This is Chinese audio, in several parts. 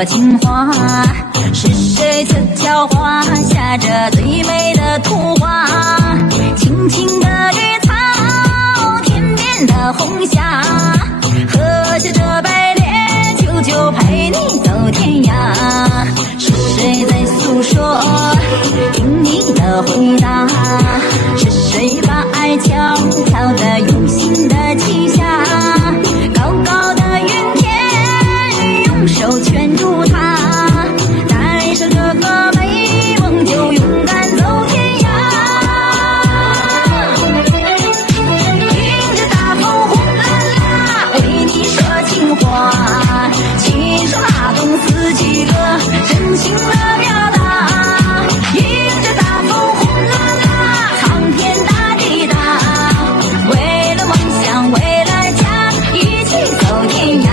朵情花？是谁悄悄画下这最美的图画？青青的绿草，天边的红霞，喝着这杯烈酒，就陪你走天涯。是谁在诉说？听你的回答。是谁把爱悄悄地用心地记下？高高的云天，用手圈住它，带上这个美梦，就勇敢走天涯。迎着大风呼啦啦，为你说情话，亲手拉动四季歌，真情的表达。迎着大风呼啦啦，苍天大地大，为了梦想，为了家，一起走天涯。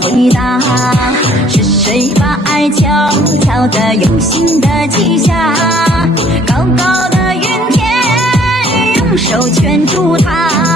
回答，是谁把爱悄悄地用心地记下？高高的云天，用手圈住它。